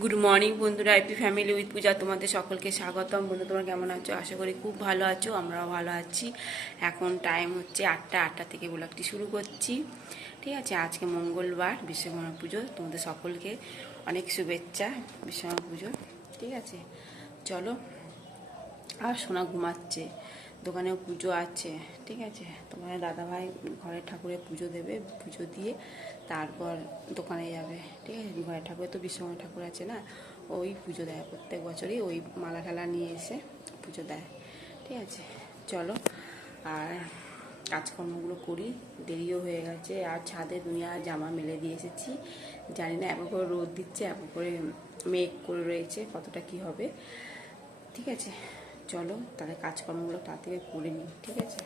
Good morning বন্ধুরা, happy family with পূজা তোমাদের সকলকে স্বাগতম। বন্ধু, তোমরা কেমন আছো? আশা করি খুব ভালো আছো, আমরাও ভালো আছি। এখন টাইম হচ্ছে 8টা থেকে ব্লগটি শুরু করছি। ঠিক আছে, আজকে মঙ্গলবার, বিশ্বকর্মা পুজো। তোমাদের সকলকে অনেক শুভেচ্ছা বিশ্বকর্মা পুজো। ঠিক আছে, চলো। আর সোনা ঘুমাচ্ছে, দোকানেও পুজো আছে। ঠিক আছে, তোমার দাদাভাই ঘরের ঠাকুরের পুজো দেবে, পুজো দিয়ে তারপর দোকানে যাবে। ঠিক আছে, ঘরের ঠাকুরে তো বিশ্বকর্মা ঠাকুর আছে না, ওই পুজো দেয় প্রত্যেক বছরই, ওই মালা ঠালা নিয়ে এসে পুজো দেয়। ঠিক আছে, চলো। আর কাজকর্মগুলো করি, দেরিও হয়ে গেছে। আর ছাদে দুনিয়া জামা মেলে দিয়ে এসেছি। জানি না, এবার করে রোদ দিচ্ছে, এবার করে মেঘ করে রয়েছে, কতটা কি হবে। ঠিক আছে, চলো তাহলে কাজকর্মগুলো তাড়াতাড়ি করে নিই। ঠিক আছে,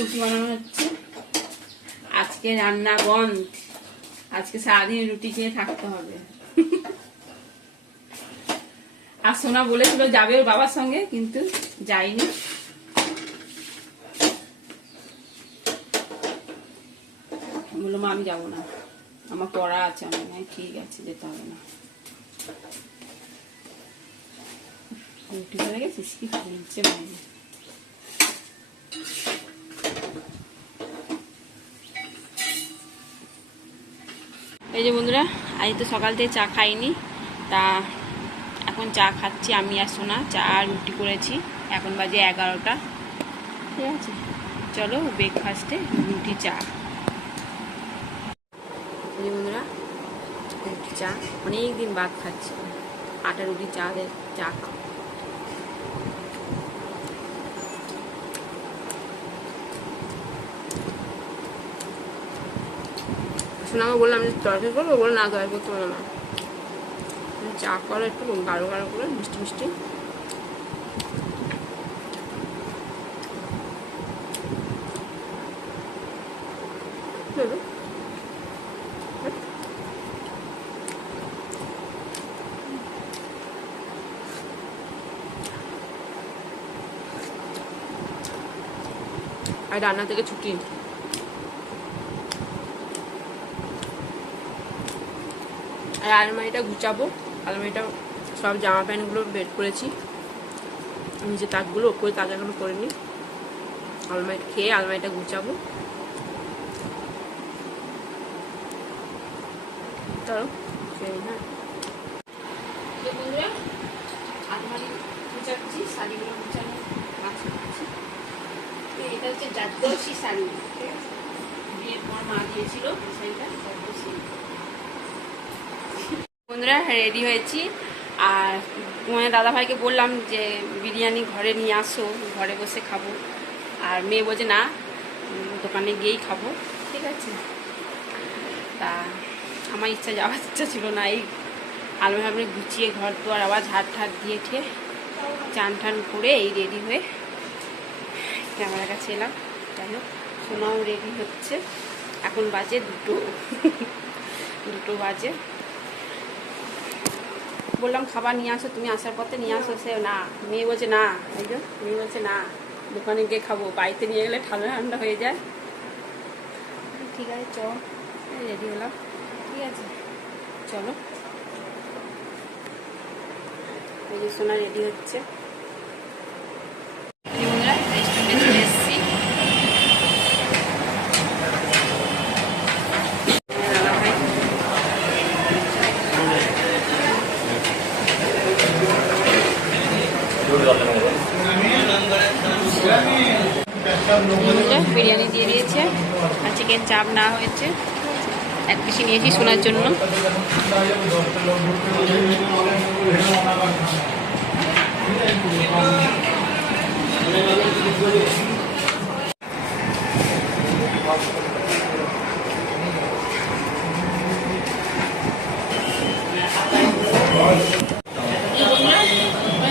রুটি বানানো হচ্ছে। আজকে রান্না বন্ধ, আজকে সারাদিন রুটি খেয়ে থাকতে হবে। আর সোনা বলেছিল যাবে ওর বাবার সঙ্গে, কিন্তু যাইনি। বললো মা আমি যাবো না, আমার পড়া আছে। আমি ঠিক আছে, যেতে হবে না। রুটি করে গেছিস কি ফুলছে বাইরে। এই যে বন্ধুরা, আজ তো সকাল থেকে চা খাইনি, তা এখন চা খাচ্ছি আমি আর সোনা। চা আর রুটি করেছি, এখন বাজে 11টা। ঠিক আছে, চলো ব্রেকফাস্টে রুটি চা। এই যে বন্ধুরা, রুটি চা অনেক দিন বাদ খাচ্ছি। আটা রুটি চা খাও। শোনা, আমি বললাম যে তরকারি করবো, বলে না তরকারি করতে পারো না, চা করো একটু গাঢ় গাঢ় করে, মিষ্টি মিষ্টি। আর রান্না থেকে ছুটি। আর আলমারিটা গুছাবো। আলমারিটা সব জামা প্যান্টগুলো বের করেছি, নিচে তাকগুলো ওপরে তাক এখনো করিনি। আলমারি খেয়ে আলমারিটা গুছাবো। চলো হ্যাঁ, বন্ধুরা আলমারি গুছাচ্ছি, শাড়িগুলো গুছানো রাখছি। এটা হচ্ছে জাদ্দর্শী শাড়ি, ঠিক আছে, বিয়ের পর মা দিয়েছিল শাড়িটা, জাদ্দর্শী। বন্ধুরা রেডি হয়েছি, আর তোমার দাদাভাইকে বললাম যে বিরিয়ানি ঘরে নিয়ে আসো, ঘরে বসে খাবো। আর মেয়ে বলছে না, দোকানে গিয়েই খাবো। ঠিক আছে, তা আমার যাওয়ার ইচ্ছা ছিল না। এই আলমারি গুছিয়ে ঘর তো আর আবার ঝাড় ঠাড় দিয়ে খেয়ে চান টান করে এই রেডি হয়ে ক্যামেরার কাছে এলাম। যাই হোক, সোনাও রেডি হচ্ছে। এখন বাজে 2 বাজে। বললাম খাবার নিয়ে আসো, তুমি আসার পথে নিয়ে আসো। সে না, মেয়ে বলছে না, এই যে মেয়ে বলছে না, দোকানে গিয়ে খাবো, বাড়িতে নিয়ে গেলে ঠান্ডা ঠান্ডা হয়ে যায়। ঠিক আছে, চল, রেডি হলাম। ঠিক আছে, চলো। এই যে সোনা রেডি হচ্ছে। রেস্টুরেন্টে চলে এসেছি। বিরিয়ানি দিয়ে দিয়েছে, আর চিকেন চাপ না হয়েছে। 1 পিস নিয়েছি শোনার জন্য।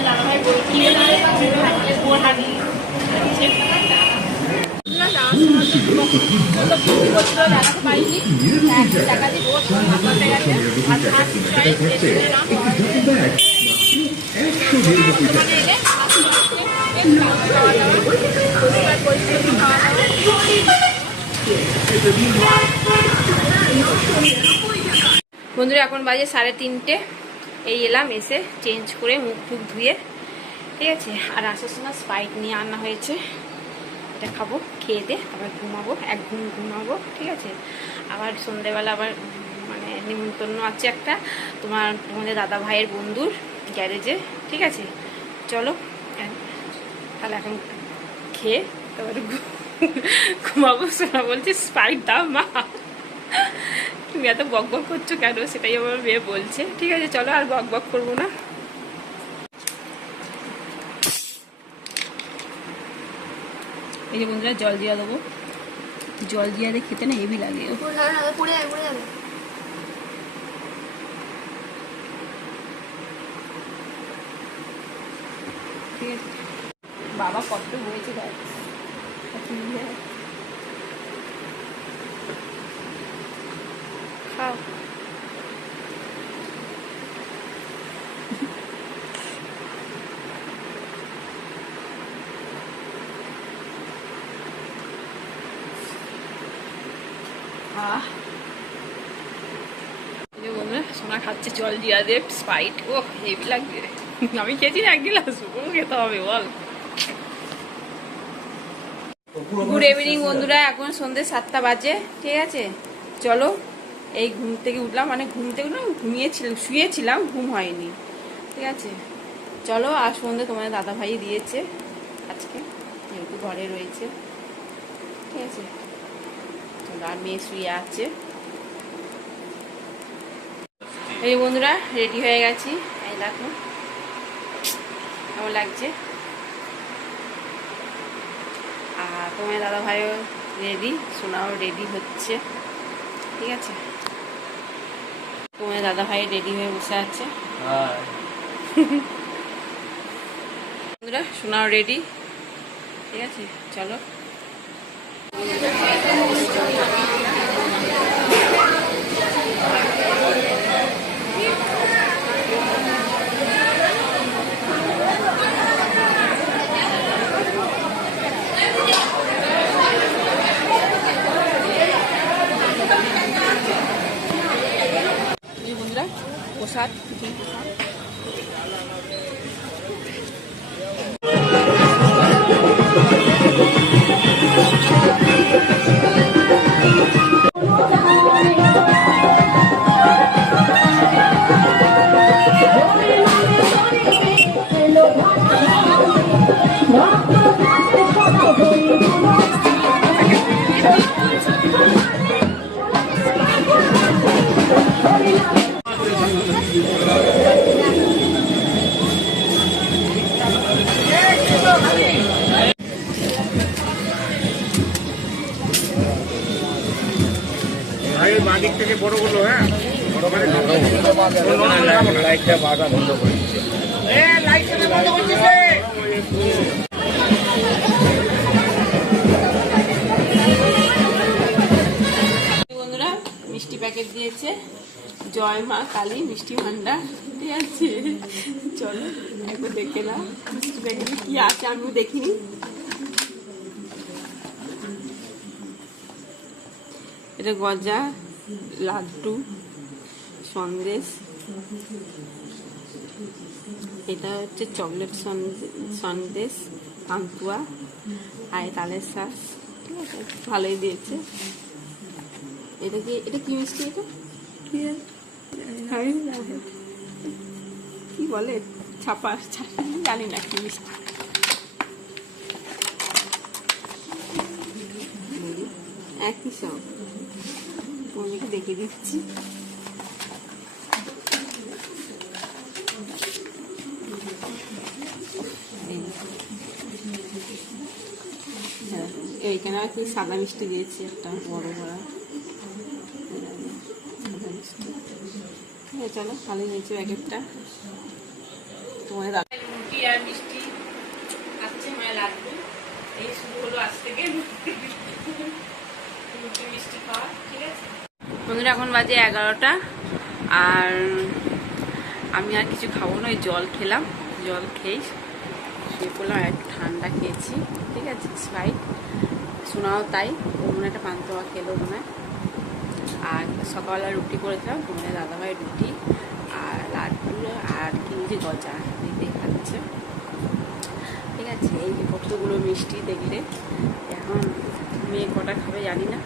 দাদাভাই বই কিনে তো বিক্রি করছিল, দেখাতে পারিনি। টাকা দিয়ে রোজ মাপাতে গেছে আর ফার্স্ট চয়েস রেস্টুরেন্ট বর্তমানে এলে খাওয়া দাওয়া পরিষ্কার পরিচ্ছন্ন খাওয়া দাওয়া। বন্ধুরা এখন বাজে 3:30, এই এলাম, এসে চেঞ্জ করে মুখ টুক ধুয়ে, ঠিক আছে। আর আসার সময় স্প্রাইট নিয়ে আনা হয়েছে, এটা খাবো, খেয়ে দিয়ে আবার ঘুমাবো, এক ঘুম ঘুমাবো, ঠিক আছে। আবার সন্ধ্যেবেলা আবার মানে নিমন্ত্রণ আছে একটা, তোমাদের দাদা ভাইয়ের বন্ধুর গ্যারেজে, ঠিক আছে। চলো তাহলে এখন খেয়ে তারপর ঘুমাবো। শোনা বলছি স্প্রাইট দাও মা, তুমি এত বক বক করছো কেন, সেটাই আমার মেয়ে বলছে, ঠিক আছে। চলো আর বক বক করবো না। এই যে বন্ধুরা জল দিয়ে দেবো, জল দিয়ে দিয়ে খেতে না হেভি লাগে। ঠিক আছে, বাবা কত হয়েছে দেখ, খাও। সোনা খাচ্ছে জল দিয়া দে স্প্রাইট, ও হেভি লাগবে। আমি খেয়েছি না, এক গিলাস ওকে খেতে হবে বল। গুড ইভিনিং বন্ধুরা, এখন সন্ধ্যে 7টা বাজে, ঠিক আছে। চলো এই ঘুম থেকে উঠলাম, মানে ঘুম থেকে উঠলাম, ঘুমিয়েছিলাম, শুয়েছিলাম, ঘুম হয়নি, ঠিক আছে। চলো, আর সন্ধ্যে তোমার দাদা ভাই দিয়েছে আজকে, যেহেতু ঘরে রয়েছে, ঠিক আছে। চলো, আর মেয়ে শুয়ে আছে। এই বন্ধুরা রেডি হয়ে গেছি, এই দেখো কেমন লাগছে। আর তোমার দাদা ভাইও রেডি, সোনাও রেডি হচ্ছে, ঠিক আছে। তোমার দাদা ভাই রেডি হয়ে বসে আছে। বন্ধুরা সোনাও রেডি, ঠিক আছে। চলো প্রসাদ, দিক থেকে বড়গুলো, হ্যাঁ লাইটটা বাধা বন্ধ করে দিচ্ছে, বন্ধুরা মিষ্টি প্যাকেট দিয়েছে, জয় মা কালী মিষ্টি ভান্ডার, ঠিক আছে। চলো একবার দেখে নাও মিষ্টি প্যাকেটে কি আছে, আমিও দেখিনি। এটা গজা, লাড্ডু, সন্দেশ, এটা হচ্ছে চকলেট সন্দেশ, পান্তুয়া, আর তালের শ্বাস, ঠিক আছে, ভালোই দিয়েছে। এটা কি মিষ্টি, এটা কি বলে, ছাপা জানি না কি মিষ্টি, একই সব, তোমাদেরকে দেখিয়ে দিচ্ছি। এইখানে আর কি সাদা মিষ্টি দিয়েছি, একটা বড় বড় সাদা মিষ্টি, ঠিক আছে। চলো ভালোই হয়েছে প্যাকেটটা। তোমার রুটি আর মিষ্টি খাচ্ছে, মানে লাগবে, এই শুরু হলো আজ থেকে। লুচি মিষ্টি খাওয়া, ঠিক আছে বন্ধুরা? এখন বাজে 11টা, আর আমি আর কিছু খাবো না, ওই জল খেলাম, জল খেয়েই শুয়ে পড়লাম। একটু ঠান্ডা খেয়েছি, ঠিক আছে, স্প্রাইট। শোনাও তাই, ও মনে একটা পান্তুয়া খেলো মনে হয়। আর সকালবেলা রুটি করেছিলাম, তোমাদের দাদাভাই রুটি আর লাড্ডু আর কি যে গজা দিয়ে খাচ্ছে, ঠিক আছে। এই যে কতগুলো মিষ্টি দেখলে, এখন মেয়ে কটা খাবে জানি না,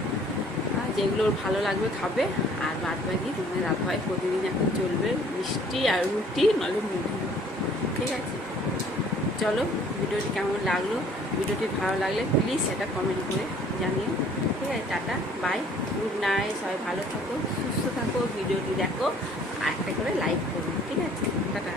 আর যেগুলো ওর ভালো লাগবে খাবে, আর বাদ বাকি তোমাদের দাদাভাই প্রতিদিন এখন চলবে মিষ্টি আর রুটি নাহলে মুড়ি, ঠিক আছে। চলো, ভিডিওটি কেমন লাগলো, ভিডিওটি ভালো লাগলে প্লিজ সেটা কমেন্ট করে জানিও, ঠিক আছে। টাটা, বাই, গুড নাইট, সবাই ভালো থাকো, সুস্থ থাকো, ভিডিওটি দেখো, আর একটা করে লাইক করো, ঠিক আছে। টাটা।